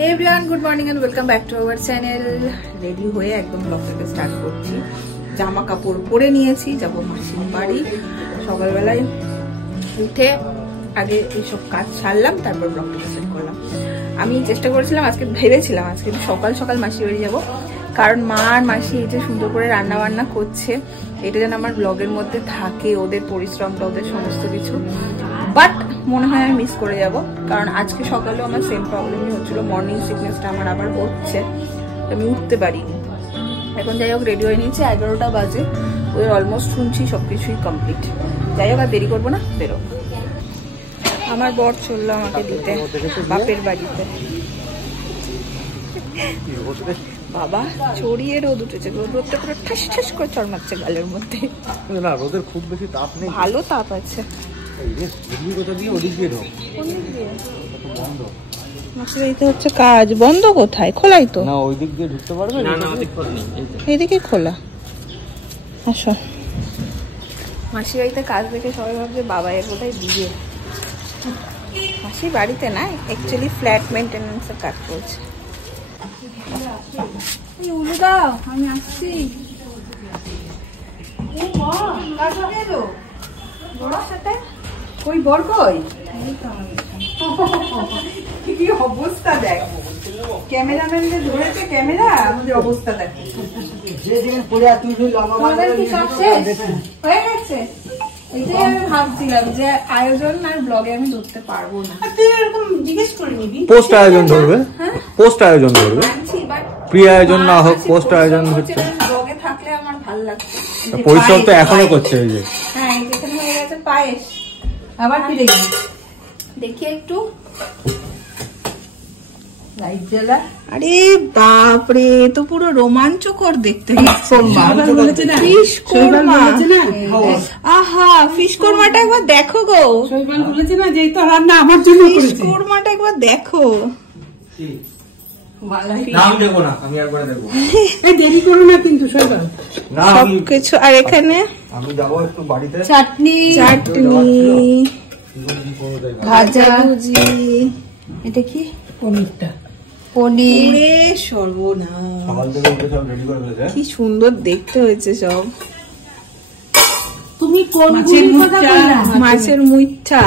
Hey everyone, good morning and welcome back to our channel. Ready হয়ে একদম ব্লগটাকে start করছি। জামা কাপড় পরে নিয়েছি, যাব মাসির বাড়ি। সকালবেলায় উঠে আগে এইসব কাজ সারলাম, তারপর ব্লগটাকে সেট করলাম। আমি চেষ্টা করেছিলাম, আজকে ভেবেছিলাম আজকে সকাল সকাল মাসির বাড়ি যাব, কারণ মা আর মাসি এই যে সুন্দর করে রান্না বান্না করছে, এটা যেন আমার ব্লগের মধ্যে থাকে, ওদের পরিশ্রমটা, ওদের সমস্ত কিছু। বাট মনে হয় আমি মিস করে যাব, কারণ আজকে সকালেও আমার সেম প্রবলেমই হচ্ছিল, মর্নিং সিকনেসটা আমার আবার হচ্ছে, আমি উঠতে পারিনি। এখন যাই হোক রেডি হয়ে নিয়েছি, 11টা বাজে, ওই অলমোস্ট শুনছি সবকিছুই কমপ্লিট। যাই হোক আর দেরি করবো না, বেরো। আমার বর চললো আমাকে দিতে বাপের বাড়িতে। বাবা চড়িয়ে রোদ উঠেছে, রোদটা পুরো ঠাস ঠাস করে চড় মারছে গালের মধ্যে। না, রোদের খুব বেশি তাপ নেই, ভালো তাপ আছে। হচ্ছে কাজ বন্ধ, কোথায় খোলাই তো না, ওই দিক দিয়ে ঢুকতে পারবে না, এইদিকে খোলা। আসো, মাসির বাড়িতে কাজ দেখে সবাই ভাবছে বাবা এর কোথায় বিয়ে। মাসির বাড়িতে না, অ্যাকচুয়ালি ফ্ল্যাট মেনটেন্যান্সের কাজ করছে। আমি আসছি। কই বর কই? কি অবস্থা দেখ, ক্যামেরাম্যানদের ধরেছে ক্যামেরা, আমাদের অবস্থা দেখ। হয়ে গেছে, এটাই আমি ভাবছিলাম যে আয়োজন আর ব্লগে আমি ধরতে পারবো না। তুই এরকম জিজ্ঞেস করে নিবি, পোস্ট আয়োজন ধরবে, পোস্ট আয়োজন ধরবে, প্রি আয়োজন না হোক, পোস্ট আয়োজন হচ্ছে। ব্লগে থাকলে আমার ভালো লাগছে। পরিশ্রম তো এখনো করছে। ওই যে হ্যাঁ, যেখানে হয়ে গেছে পায়েস, আবার ফিরে গেল। দেখি একটু লাইট জ্বালা। আরে বাপরে, তো পুরো রোমাঞ্চকর দেখতে। আহা, ফিশ কোরমাটা একবার দেখো গো। বলেছে না যে তো রান্না আমার জন্য করেছে। ফিশ কোরমাটা একবার দেখো। সবকিছু। আর এখানে আমি যাবো একটু বাড়িতে, চাটনি ভাজা ভুজি। এটা কি? পনির। সর্বনাশ, কি সুন্দর দেখতে হয়েছে সব। তুমি কোন মাছের মুইঠা?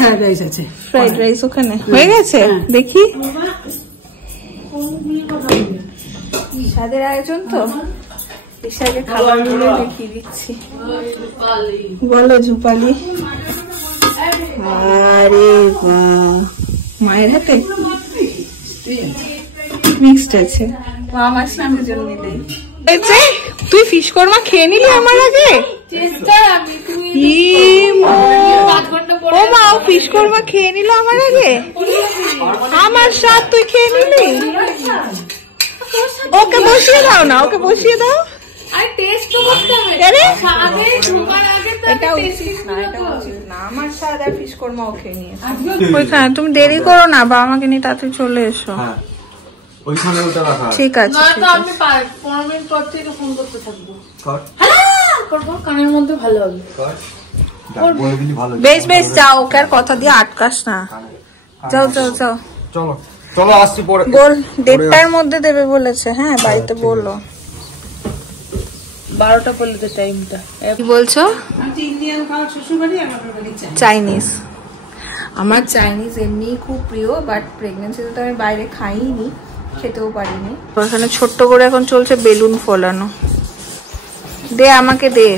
ফ্রাইড রাইস আছে, ফ্রাইড রাইস ওখানে হয়ে গেছে। দেখি, স্বাদের আয়োজন তো, এসে খাবার গুলো দেখিয়ে দিচ্ছি। বলো ঝুপালি। আরে বাহ, মায়ের হাতে মিক্সড আছে। তুই ফিশ কোরমা খেয়ে নিলি আমার আগে? ও মা, ও ফিশ কোরমা খেয়ে নিল আমার আগে, আমার স্বাদ তুই খেয়ে নিলি। ওকে বসিয়ে দাও না, ওকে বসিয়ে দাও। তুমি দেরি করো না, বাবা আমাকে নিয়ে তাড়াতাড়ি চলে এসো। ঠিক আছে, আমি 15 মিনিট পর থেকে ফোন করতে থাকবো, কানের মধ্যে ভালো হবে। বেশ বেশ, যাও, ওকে আর কথা দিয়ে আটকাস না। যাও যাও যাও, চলো চলো, আসছি পরে। বল 1:30টার মধ্যে দেবে বলেছে। হ্যাঁ, বাড়িতে বললো 12টা বলতে টাইমটা। কি বলছো? চাইনিজ। আমার চাইনিজ এমনি খুব প্রিয়, বাট প্রেগনেন্সিতে তো আমি বাইরে খাইনি, খেতেও পারিনি। ওখানে ছোট্ট করে এখন চলছে বেলুন ফোলানো। দে আমাকে দে।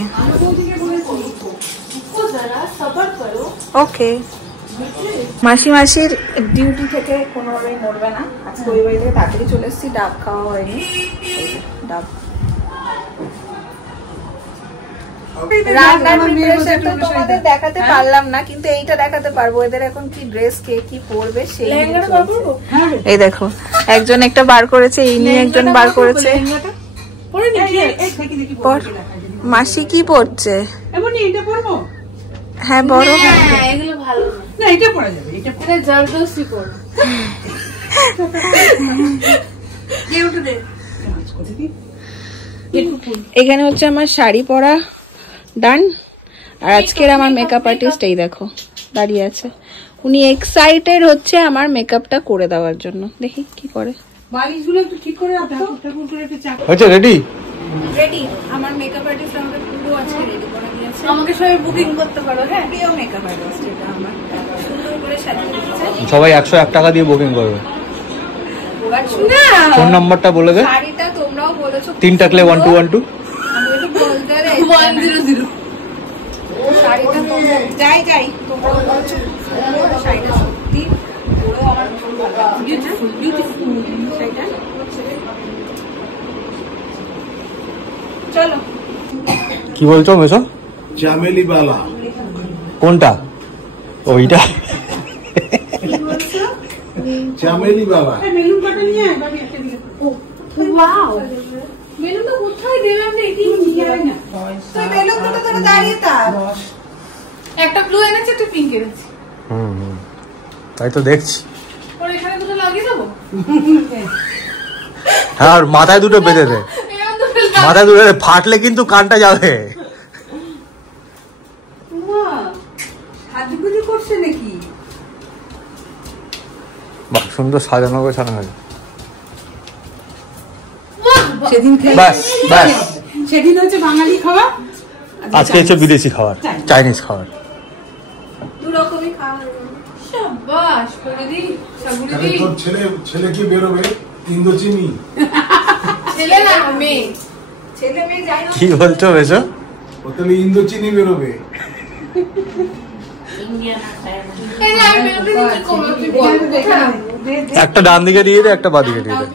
ওকে। মাসির ডিউটি থেকে কোনোভাবেই মরবে না। আজকে ওই বাড়ি থেকে তাড়াতাড়ি চলে এসেছি, ডাব খাওয়া হয়নি। ডাব রান্নার প্রিপারেশন তো তোমাদের দেখাতে পারলাম না, কিন্তু এইটা দেখাতে পারবো। এদের এখন কি ড্রেস, কে কি পরবে সেই। এই দেখো, একজন একটা বার করেছে, এই নিয়ে একজন বার করেছে। মাসি কি পরছে? হ্যাঁ, বড়। এখানে হচ্ছে আমার শাড়ি পরা ডান, আর আজকের আমার মেকআপ আর্টিস্ট এই দেখো দাঁড়িয়ে আছে। উনি এক্সাইটেড হচ্ছে আমার মেকআপটা করে দেওয়ার জন্য। দেখি কি করে। বালিশগুলো একটু ঠিক করে রাখো। আচ্ছা রেডি রেডি। আমার মেকআপ আর্টিস্ট আমাকে পুরো আজকে রেডি করে দিয়েছে। আমাকে সবাই বুকিং করতে পারো। হ্যাঁ, প্রিয় মেকআপ আর্টিস্ট এটা আমার। সুন্দর করে সাজিয়ে দিয়েছে। সবাই 101 টাকা দিয়ে বুকিং করবে। না, ফোন নাম্বারটা বলে দে। শাড়িটা তোমরাও বলেছো 3 টাকলে 1212। আমি তো বলতে রে 100। শাড়িটা তোমরা যাই তোমরাও বলেছো শাড়িটা সত্যি পুরো আমার খুব ভালো লাগছে। বিউটিফুল শাড়িটা। চলো। কি বলছো মেশো? চামেলি বালা কোনটা? ওইটা চামেলি বালা। বেলুন কাটা নিয়ে আয়, আমি একটা দিকে। ওয়াও, বেলুনটা কোথায় দেবে? আমি এটি নিয়ে আয় না। তুই বেলুন দুটো ধরে দাঁড়িয়ে থাক। একটা ব্লু এনেছে, একটা পিঙ্ক এনেছে। তাই তো দেখছি। ওর এখানে দুটো লাগিয়ে দেবো। হ্যাঁ, আর মাথায় দুটো বেঁধে দে। মাথায় দুটো ফাটলে কিন্তু কানটা যাবে। সাজুগুজু করছে নাকি? বাহ, সুন্দর সাজানো গোছানো হয়েছে। সেদিন ব্যাস ব্যাস, সেদিন হচ্ছে বাঙালি খাওয়া, আজকে হচ্ছে বিদেশি খাবার, চাইনিজ খাবার। দু রকমই খাওয়া হবে। শাবাশ বৌদি, শাবুদি। তোর ছেলে কি বেরোবে? ইন্দোচিনি ছেলে না মেয়ে, ছেলে মেয়ে যাই না। কি বলছো বেশো? ও তাহলে ইন্দোচিনি বেরোবে। একটা ডান দিকে দিয়ে দে, একটা বাঁ দিকে দিয়ে দে।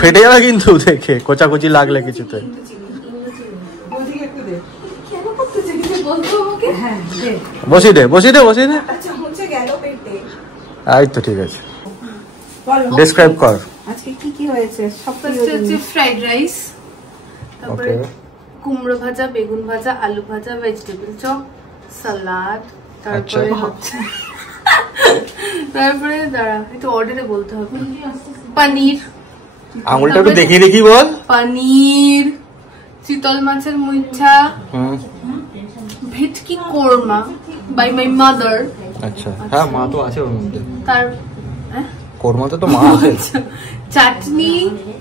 ফেটে যাবে কিন্তু, দেখে কোচাকুচি লাগলে কিছুতে। ওদিকে একটু দে। হ্যাঁ, বসিয়ে দে বসিয়ে দে বসিয়ে দে। চামচে গেল পেটে। এই তো ঠিক আছে, বলো ডেসক্রাইব কর। আজকে কি কি হয়েছে? সব ফার্স্টে হচ্ছে ফ্রাইড রাইস, তারপরে ওকে, কুমড়ো ভাজা, বেগুন ভাজা, আলু ভাজা, ভেজিটেবল চপ, সালাদ, তারপরে হচ্ছে তারপরে দাঁড়া একটু অর্ডারে বলতে হবে, পনির, আঙুলটা একটু দেখিয়ে দেখি বল। পনির, চিতল মাছের মুইঠা, ভেটকি কোরমা বাই মাই মাদার। আচ্ছা, হ্যাঁ মা তো আছে ওর মধ্যে। তার কোরমাতে তো মা আছে। চাটনি,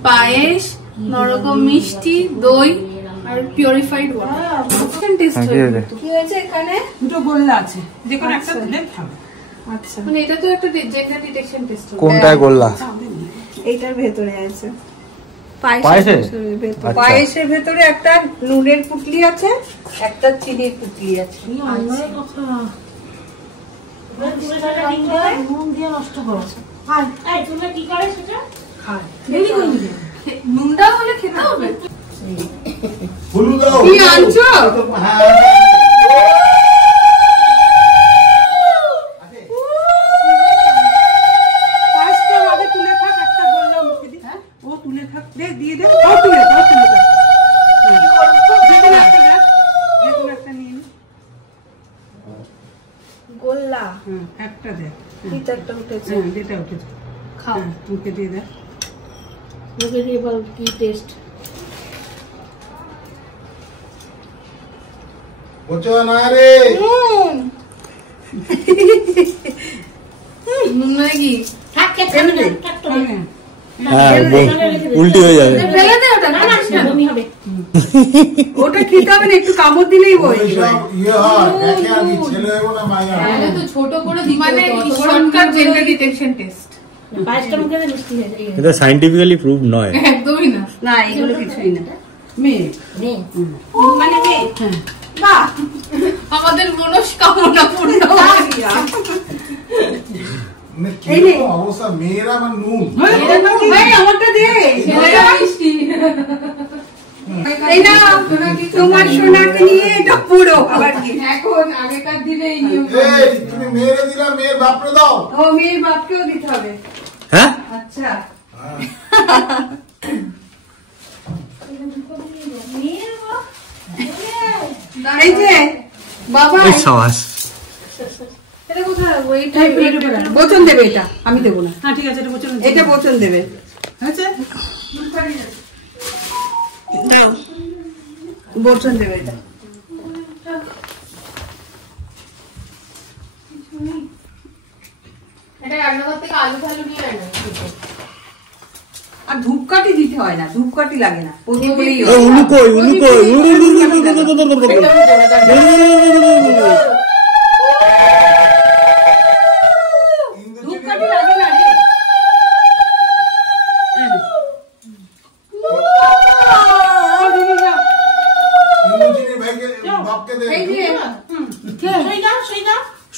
পায়েস, নরকম মিষ্টি, দই আর পিউরিফাইড ওয়াটার। টেস্ট হয়েছে। কি হয়েছে এখানে? দুটো গোল্লা আছে, যে কোনো একটা দিলে খাবে। আচ্ছা, মানে এটা তো একটা জেন্ডার ডিটেকশন টেস্ট। কোনটায় গোল্লা? এইটার ভেতরে আছে পায়েসে? ভেতরে। আচ্ছা। পায়েসের ভেতরে একটা নুনের পুটলি আছে, একটা চিনির পুটলি আছে। নুনটা হলে খেতে হবে। ফুলু দাও। কি আনছো? পাঁচটা আগে তুলে থাক, একটা গোল্লা মুখে দি। ও তুলে থাক, দে দিয়ে দে। ও তুলে থাক, তুলে থাক। যে কোনো একটা দেখ, যে কোনো একটা নিয়ে নি। গোল্লা একটা দেখ। এটা একটা উঠেছে। হ্যাঁ, যেটা উঠেছে। খাও, হ্যাঁ, মুখে দিয়ে দে। লোকে দিয়ে বল কি টেস্ট। পচা না রে। নুন নাকি? হ্যাঁ, উল্টি হয়ে যাবে। ফেলে দে ওটা, খাস না। ওটা খেতে হবে না, একটু কামড় দিলেই বই। ওইসব ইয়ে হয়, দেখে আমি ছেলে হবো না মায়া হবো। তাহলে তো ছোট করে দিতে মানে শর্টকাট জেন্ডার ডিটেকশন টেস্ট। এটা সায়েন্টিফিক্যালি প্রুভ নয়। একদমই না। না, এগুলো কিছুই না। মেয়ে মানে মেয়ে। বাহ, আমাদের মনস্কামনা পূর্ণ হয়েছে। মানে কিরকম অবস্থা, মেয়েরা আমার নুন। আমারটা দে। ছেলেরা মিষ্টি। এই না, তোমার সোনাকে নিয়ে এটা পুরো আবার কি? এখন আগেকার দিনে এই নিয়ম। এই তুমি মেয়েরে দিলা, মেয়ের বাপরে দাও। ও মেয়ের বাপকেও দিতে হবে। হ্যাঁ, আচ্ছা, এই যে বাবা, এই সাবাস। এটা কোথায় রাখবো? এইটা বচন দেবে এটা, আমি দেবো না। হ্যাঁ, ঠিক আছে, এটা বলছো। এটা বচন দেবে। হয়েছে? দাও, বচন দেবে এটা। আর ধূপকাঠি দিতে হয় না, ধূপকাঠি লাগে না, ধূপকাঠি লাগে না রে।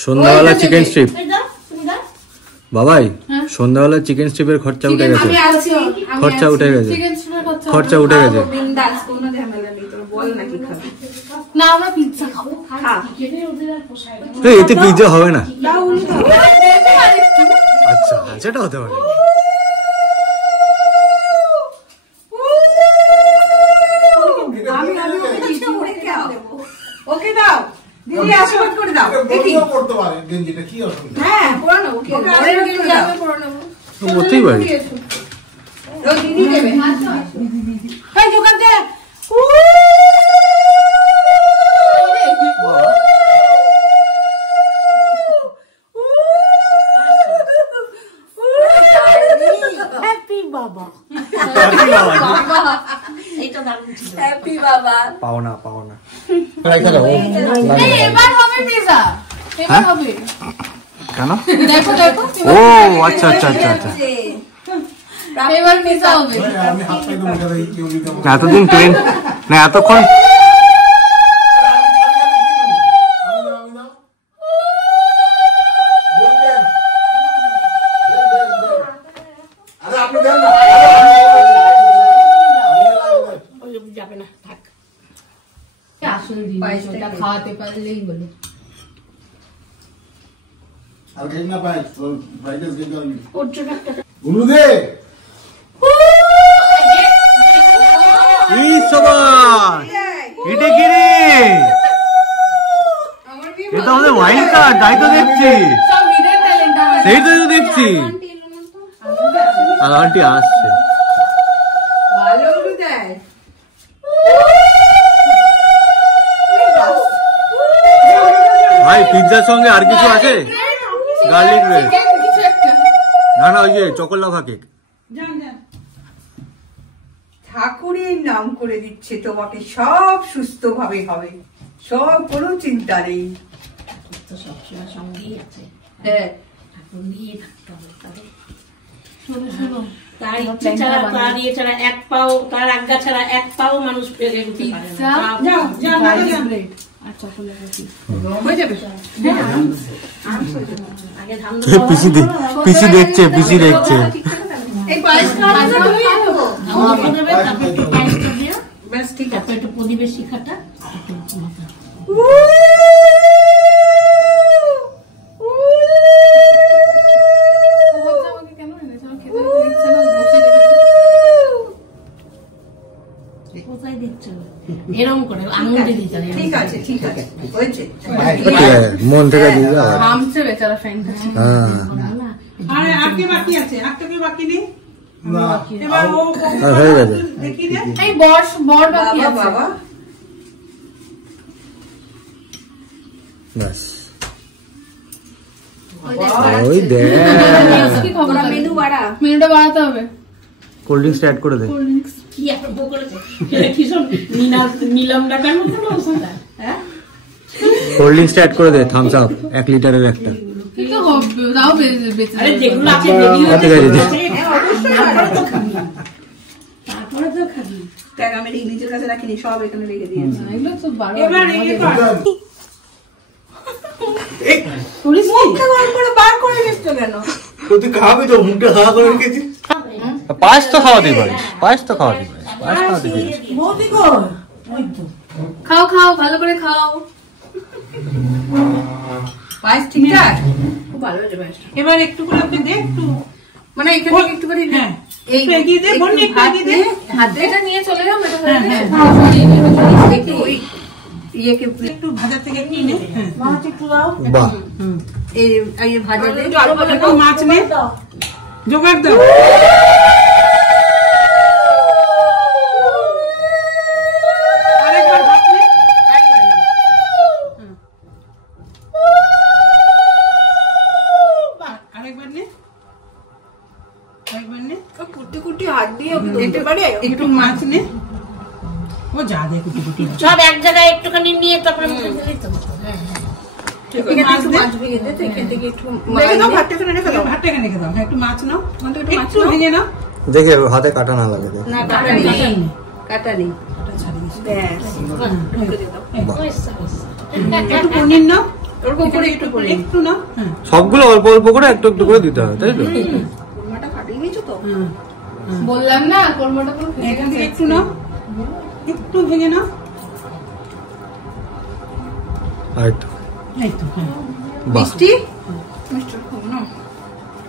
সন্ধ্যাবেলা চিকেন স্ট্রিপ বাবাই, সন্ধ্যাবেলা চিকেন স্ট্রিপের খরচা উঠে গেছে, খরচা উঠে গেছে, খরচা উঠে গেছে। এতে পিৎজা হবে না? আচ্ছা সেটা হতে পারে। ওকে দাও দিদি, আশীর্বাদ করে দাও। দেখি করতে পারে গেঞ্জিটা, কি অসুবিধা? হ্যাঁ পরে নেবো, হতেই পারে। দিদি দেবে। এই দোকান দে। পাওনা পাওনা কেন? ও আচ্ছা আচ্ছা আচ্ছা আচ্ছা, আমি হাত পাই দেবো, কেউ নিতে পারবে না। এতদিন ট্রেন না, এতক্ষণ খাওয়াতে পারলেই বলে আর খেয়ে না পাই তোর ভাইকে খেতে পারবি। গুলু দে এটা কি রে? এটা আমাদের ওয়াইল্ড কার্ড, তাই তো দেখছি, সেই তো দেখছি। আর আন্টি আসছে, ভালো দেয়। ভাই পিৎজার সঙ্গে আর কিছু আছে? Garlic bread? না না, ওই যে চকোলাভা কেক। ঠাকুরের নাম করে দিচ্ছে তোমাকে, সব সুস্থ ভাবে হবে, সব কোনো চিন্তা নেই। সবসময় সঙ্গেই আছে, হ্যাঁ ঠাকুর নিয়ে থাকতে হবে। তার ইচ্ছে ছাড়া, তার ইয়ে ছাড়া এক পাও, তার আজ্ঞা ছাড়া এক পাও মানুষ এগোতে পারে না। পিসি দেখছে, পিসি দেখছে। একটু প্রতিবেশী খাটা কোথায় দেখছো, এরকম করে আঙুল দিয়ে দিতে হবে। ঠিক আছে ঠিক আছে, হয়েছে। মন থেকে দিয়ে দাও। থামছে বেচারা ফ্রেন্ড। আরে আটকে বাকি আছে, আটকে বাকি নেই। না এবার ও হয়ে গেছে। দেখি দে। এই বর বাকি আছে বাবা ব্যাস, ওই দেখ, কি খবর? মেনু বাড়া, মেনুটা বাড়াতে হবে। কোল্ড ড্রিঙ্কস অ্যাড করে দে। কি একটা বউ করেছে, কি সব নিলাম ডাকার মতো না ওটা? হ্যাঁ কোল্ড ড্রিঙ্কস অ্যাড করে দে, থামস আপ 1 লিটারের একটা। কিন্তু হবে তাও বেঁচে। আরে যেগুলো আছে তারপরে তো খাবি। দেখ আমি নিজের কাছে রাখিনি, সব এখানে রেখে দিয়েছি। এগুলো তো এবার এই মুখে বার করে দিচ্ছো কেন? তুই খাবি তো, মুখটা খাওয়া করে রেখেছিস। পায়েস তো খাওয়াতেই পারিস, পায়েস তো খাওয়াতেই পারিস, পায়েস খাওয়াতে পারিস। মোদি গো, ওই তো খাও খাও ভালো করে খাও। পায়েস ঠিকঠাক, খুব ভালো হয়েছে পায়েসটা। এবার একটু করে আপনি দে, একটু মানে এখানে একটু করে হ্যাঁ এই এগিয়ে দে, বন্নি একটু এগিয়ে দে। হাতে এটা নিয়ে চলে যাও, এটা হয়ে গেছে। দেখি ওই ইয়েকে একটু ভাজা থেকে কি নে, মাছ একটু দাও। বাহ, এই ভাজা দে, একটু মাছ নে, জোগাড় দাও। আরেকবার ভাত নে। বাহ, আরেকবার আরেকবার নে, আরেকবার নে। কুটি কুটি হাত দিয়ে দিতে পারে। একটু মাছ নে। ও যা দে কুটি কুটি সব এক জায়গায় একটুখানি নিয়ে তারপরে মুখে দিলেই তো। মাছ ভেঙে দে, তো এখান থেকে একটু ভেঙে দাও, ভাতটা এখানে রেখে দাও। ভাতটা এখানে রেখে দাও। হ্যাঁ, একটু মাছ নাও, একটু ভেঙে নাও। দেখে হাতে কাটা না লাগে। না কাটা নেই, কাটা নেই। কাটা ছাড়ি দিস। ব্যাস, ঢুকে দিয়ে দাও। একটু পনির নাও, ওর উপরে একটু পনির। একটু নাও। হ্যাঁ, সবগুলো অল্প অল্প করে একটু একটু করে দিতে হবে, তাই তো? কোরমাটা ফাটিয়ে নিয়েছো তো? বললাম না কোরমাটা পুরো এখান থেকে একটু নাও, একটু ভেঙে নাও। এই তো। এই তো, হ্যাঁ। বাহ, মিষ্টি মিষ্টি খাও না।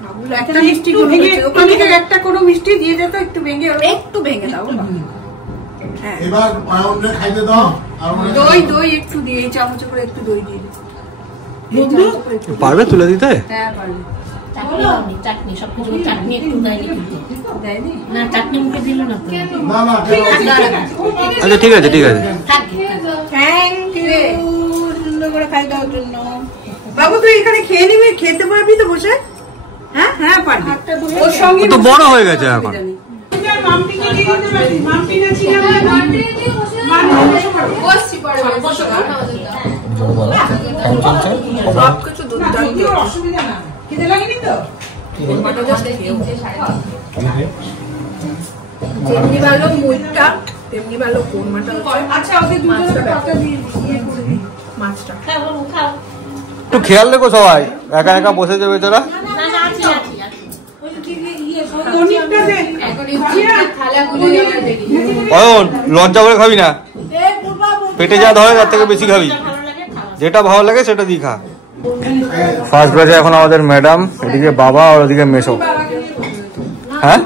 বাবুল একটা মিষ্টি ভেঙে, ওখান থেকে একটা কোনো মিষ্টি দিয়ে দে তো, একটু ভেঙে, একটু ভেঙে দাও। হ্যাঁ, এবার মায়নে খাইতে দাও। আর মনে- দই দই একটু দিয়ে, এই চামচে করে একটু দই দিয়ে দে। এই চামচে করে একটু। পারবে তুলে দিতে? হ্যাঁ পারবে। চাটনি হয়নি, চাটনি সবকিছু চাটনি একটু দেয়নি কিন্তু। দেয়নি? না চাটনি মুখে দিল না তো। না না কেন? আচ্ছা ঠিক আছে, ঠিক আছে। থ্যাংক ইউ সুন্দর করে খাই দেওয়ার জন্য। বাবু তুই এখানে খেয়ে নিবি, খেতে পারবি তো বসে? হ্যাঁ হ্যাঁ পারবি। ওর সঙ্গে ও তো বড় হয়ে গেছে এখন। মামটিকে দিয়ে দিতে পারি, মামটি না ছিল বসছি পরে বসো। সব কিছু দুর্দান্ত। অসুবিধা না, খিদে লাগেনি তো? কোরমাটা জাস্ট খেয়েও। যেমনি ভালো মুখটা তেমনি ভালো কোরমাটা। আচ্ছা ওকে দুজনে পাতা দিয়ে করে দিই মাছটা। একটু খেয়াল রেখো সবাই, একা একা বসে যাবে তোরা। না না আছে আছে আছে। পনিরটা দে। এখন এই থালাগুলো আবার দেখি। অয়ন, লজ্জা করে খাবি না, পেটে যা ধরে তার থেকে বেশি খাবি। ভালো লাগে খাওয়া। যেটা ভালো লাগে সেটা দিয়ে খা। ফার্স্ট ব্যাচে এখন আমাদের ম্যাডাম, এদিকে বাবা আর ওদিকে মেসো। হ্যাঁ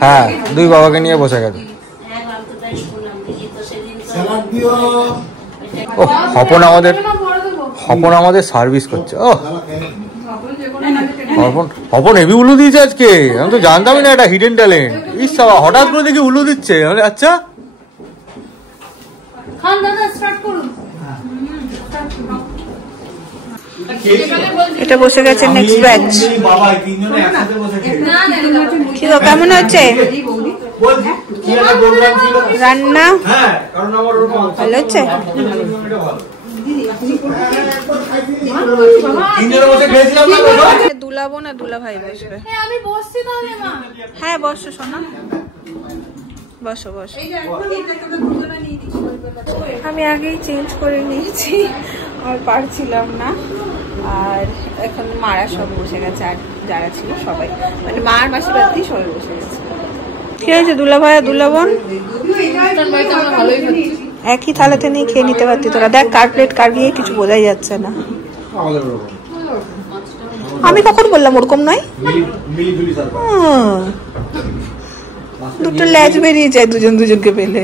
হ্যাঁ, দুই বাবাকে নিয়ে বসে গেছে। হ্যাঁ আমি তো তাই শুনলাম, দেখি তো সেদিন তো স্যালাড দিও। ও হপন আমাদের সার্ভিস করছে। ও হপন হেভি উলু দিয়েছে আজকে, আমি তো জানতামই না, এটা হিডেন ট্যালেন্ট। ইস হঠাৎ করে দেখি উলু দিচ্ছে। আচ্ছা খান দাদা স্টার্ট করুন। এটা বসে গেছে নেক্সট ব্যাচ। কি গো কেমন হচ্ছে রান্না? ভালো হচ্ছে? দুলাবো না দুলা ভাই বসবে? আমি বসছি তাহলে মা। হ্যাঁ বসো সোনা, বসো বসো। আমি আগেই চেঞ্জ করে নিয়েছি, আর পারছিলাম না। আর এখন মারা সব বসে গেছে, আর যারা ছিল সবাই, মানে মার মাসি বাড়িতেই সবাই বসে গেছে। কি হয়েছে দুলা ভাই দুলা বোন? ভালোই হচ্ছে। একই থালাতে নিয়ে খেয়ে নিতে পারতি তোরা। দেখ কাটলেট কাটিয়ে কিছু বোঝাই যাচ্ছে না। আমি কখন বললাম ওরকম নয়? দুটো ল্যাজ বেরিয়ে যায় দুজন দুজনকে পেলে।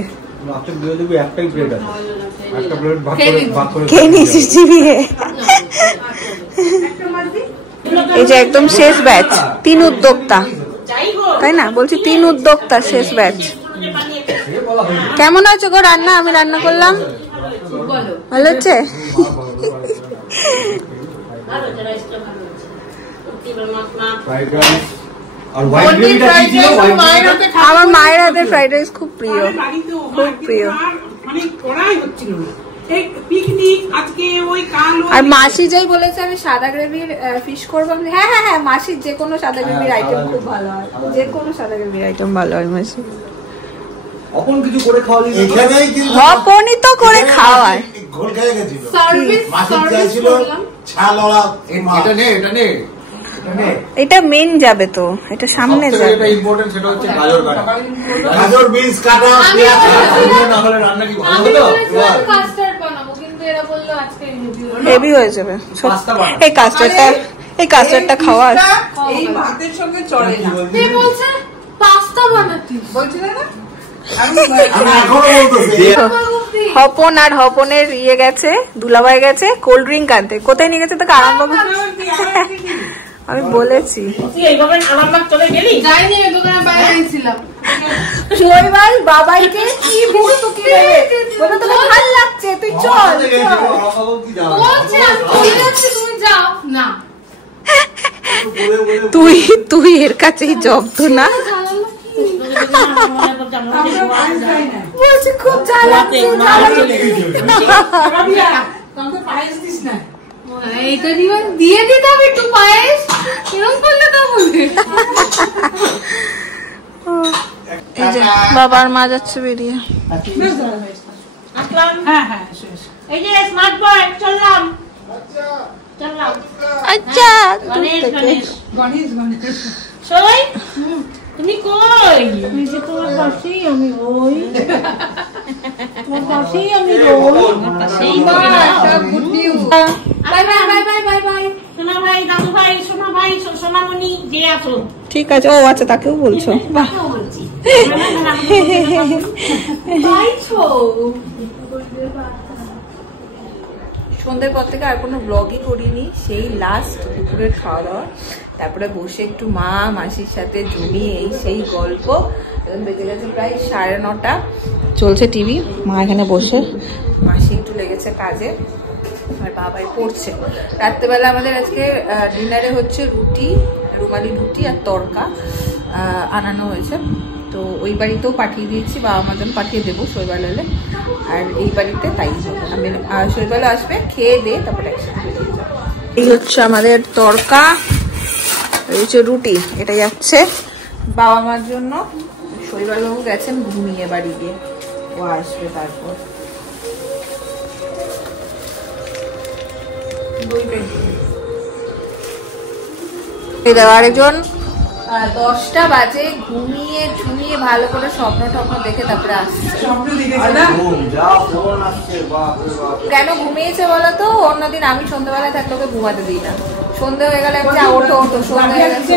খেয়ে নিয়েছিস চিবিয়ে? এই যে একদম শেষ ব্যাচ, 3 উদ্যোক্তা, তাই না? বলছি 3 উদ্যোক্তা, শেষ ব্যাচ। কেমন হয়েছে গো রান্না? আমি রান্না করলাম, ভালো হচ্ছে? আমার মায়ের হাতের ফ্রাইড রাইস খুব প্রিয়, খুব প্রিয়। আর মাসি যাই বলেছে আমি সাদা গ্রেভির ফিশ করবো। হ্যাঁ হ্যাঁ হ্যাঁ, মাসির যে কোনো সাদা গ্রেভির আইটেম খুব ভালো হয়, যে কোনো সাদা গ্রেভির আইটেম ভালো হয় মাসি। হপনই তো করে খাওয়ায়। ঘোল খেয়ে গেছিল। সার্ভিস মাসি সার্ভিস চাইছিল করলাম। ছালওয়ালা মাছ। এটা নে, এটা নে। এটা মেন যাবে তো, এটা সামনে যাবে। ইম্পর্টেন্ট সেটা হচ্ছে গাজর কাটা। গাজর বিনস কাটা, আমি পেঁয়াজ কাটা। বলেছিলাম- না হলে রান্না কি ভালো আমি হলো? বলেছিলাম কাস্টার্ড বানাবো, কিন্তু এরা বললো আজকে হেভি হয়ে যাবে পাস্তা বানাও। এই কাস্টার্ডটা খাওয়া এই ভাতের সঙ্গে চলে না। কে বলছে পাস্তা বানাতি? বলছিল না? আমি এখনো বলতেছি হপন আর হপনের ইয়ে গেছে, দুলাভাই গেছে কোল্ড ড্রিঙ্ক আনতে। কোথায় নিয়ে গেছে তোকে আরামবাবু? আমি বলেছি তুই এইভাবে আরামবাগ চলে গেলি? যাইনি, এই দোকানে বাইরে গেছিলাম। শৈবাল বাবাইকে কি বলতো কি বলে তোকে ভালো লাগছে, তুই চল চল। বলছে আমি চলে যাচ্ছি, তুমি যাও না। তুই এর কাছেই জব্দ না বলছি খুব এইটা দিয়ে দিতে হবে একটু পায়েস এরকম করলে তো বলবে এই যে বাবার মা যাচ্ছে বেরিয়ে এই যে স্মার্ট বয় চললাম আচ্ছা গণেশ সবাই তুমি কই তোমার পাশেই আমি ওই তোমার পাশেই আমি রই good news bye bye bye bye bye bye সোনা ভাই দাদু ভাই সোনা ভাই সোনামণি যে আছো ঠিক আছে ও আচ্ছা তাকেও বলছো বাহ বলছি সন্ধ্যের পর থেকে আর কোনো ব্লগই করিনি, সেই লাস্ট দুপুরের খাওয়া দাওয়া, তারপরে বসে একটু মা মাসির সাথে জমিয়ে সেই গল্প। এখন বেজে গেছে প্রায় 9:30, চলছে টিভি, মা এখানে বসে, মাসি একটু লেগেছে কাজে আর বাবাই পড়ছে। রাত্রেবেলা আমাদের আজকে ডিনারে হচ্ছে রুটি, রুমালি রুটি আর তড়কা আনানো হয়েছে। তো ওই বাড়িতেও পাঠিয়ে দিয়েছি, বাবা মার জন্য পাঠিয়ে দেবো শৈবাল এলে, আর এই বাড়িতে তাই আমি শৈবাল আসবে, খেয়ে দিয়ে তারপরে একসাথে বেরিয়ে যাবো। এই হচ্ছে আমাদের তড়কা, এই হচ্ছে রুটি, এটা যাচ্ছে বাবা মার জন্য। শৈবালবাবু গেছেন ঘুমিয়ে বাড়ি গিয়ে, ও আসবে তারপর। আরেকজন 10টা বাজে ঘুমিয়ে ঝুমিয়ে ভালো করে স্বপ্ন টপ্ন দেখে তারপরে আসছে। কেন ঘুমিয়েছে বলো তো? অন্যদিন আমি সন্ধ্যাবেলায় থাকলে ওকে ঘুমাতে দিই না, সন্ধ্যে হয়ে গেলে ওঠো ওঠো, সন্ধ্যে হয়ে গেছে।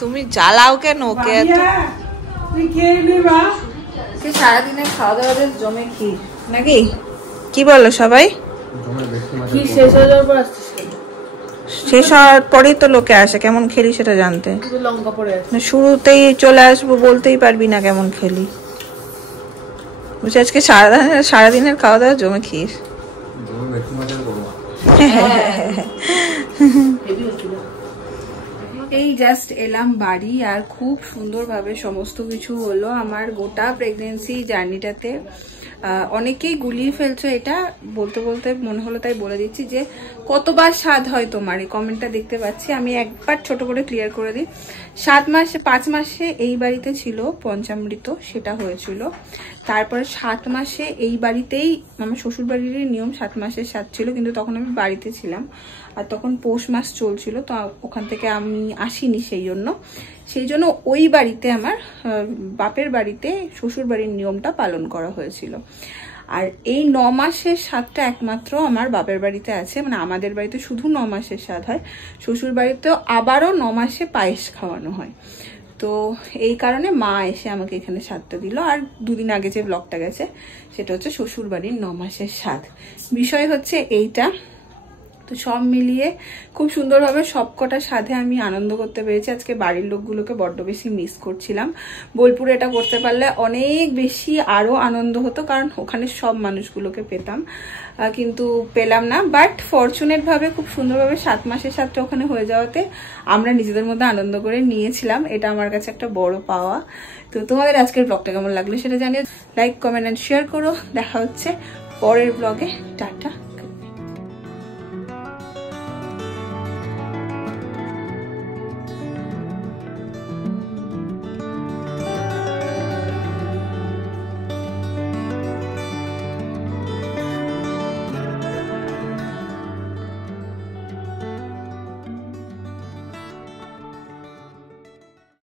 তুমি জ্বালাও কেন ওকে? সারাদিনের খাওয়া দাওয়া বেশ জমে ক্ষীর নাকি, কি বলো সবাই? কি শেষ হয়ে যাওয়ার পর আসছে, শেষ হওয়ার পরেই তো লোকে আসে, কেমন খেলি সেটা জানতে। লঙ্কা পড়ে আছে, শুরুতেই চলে আসবো বলতেই পারবি না কেমন খেলি। বুঝছি আজকে সারাদিনের খাওয়া দাওয়া জমে ক্ষীর। এই জাস্ট এলাম বাড়ি, আর খুব সুন্দরভাবে সমস্ত কিছু হলো আমার গোটা প্রেগনেন্সি জার্নিটাতে। অনেকেই গুলিয়ে ফেলছো এটা বলতে বলতে মনে হলো, তাই বলে দিচ্ছি যে কতবার স্বাদ হয় তোমার, এই কমেন্টটা দেখতে পাচ্ছি। আমি একবার ছোট করে ক্লিয়ার করে দিই, 5 মাসে এই বাড়িতে ছিল পঞ্চামৃত, সেটা হয়েছিল। তারপরে 7 মাসে এই বাড়িতেই, আমার শ্বশুর বাড়ির নিয়ম 7 মাসের স্বাদ ছিল, কিন্তু তখন আমি বাড়িতে ছিলাম আর তখন পৌষ মাস চলছিল, তো ওখান থেকে আমি আসিনি, সেই জন্য ওই বাড়িতে আমার বাপের বাড়িতে শ্বশুর বাড়ির নিয়মটা পালন করা হয়েছিল। আর এই 9 মাসের স্বাদটা একমাত্র আমার বাপের বাড়িতে আছে, মানে আমাদের বাড়িতে শুধু 9 মাসের স্বাদ হয়, শ্বশুর বাড়িতেও আবারও 9 মাসে পায়েস খাওয়ানো হয়। তো এই কারণে মা এসে আমাকে এখানে স্বাদটা দিল। আর 2 দিন আগে যে ব্লগটা গেছে সেটা হচ্ছে শ্বশুর বাড়ির 9 মাসের স্বাদ। বিষয় হচ্ছে এইটা। তো সব মিলিয়ে খুব সুন্দরভাবে সবকটা সাথে আমি আনন্দ করতে পেরেছি। আজকে বাড়ির লোকগুলোকে বড্ড বেশি মিস করছিলাম। বোলপুরে এটা করতে পারলে অনেক বেশি আরো আনন্দ হতো, কারণ ওখানে সব মানুষগুলোকে পেতাম, কিন্তু পেলাম না। বাট ফরচুনেট ভাবে খুব সুন্দরভাবে 7 মাসের সাথে ওখানে হয়ে যাওয়াতে আমরা নিজেদের মধ্যে আনন্দ করে নিয়েছিলাম, এটা আমার কাছে একটা বড় পাওয়া। তো তোমাদের আজকের ব্লগটা কেমন লাগলো সেটা জানিয়ে লাইক, কমেন্ট এন্ড শেয়ার করো। দেখা হচ্ছে পরের ব্লগে, টাটা।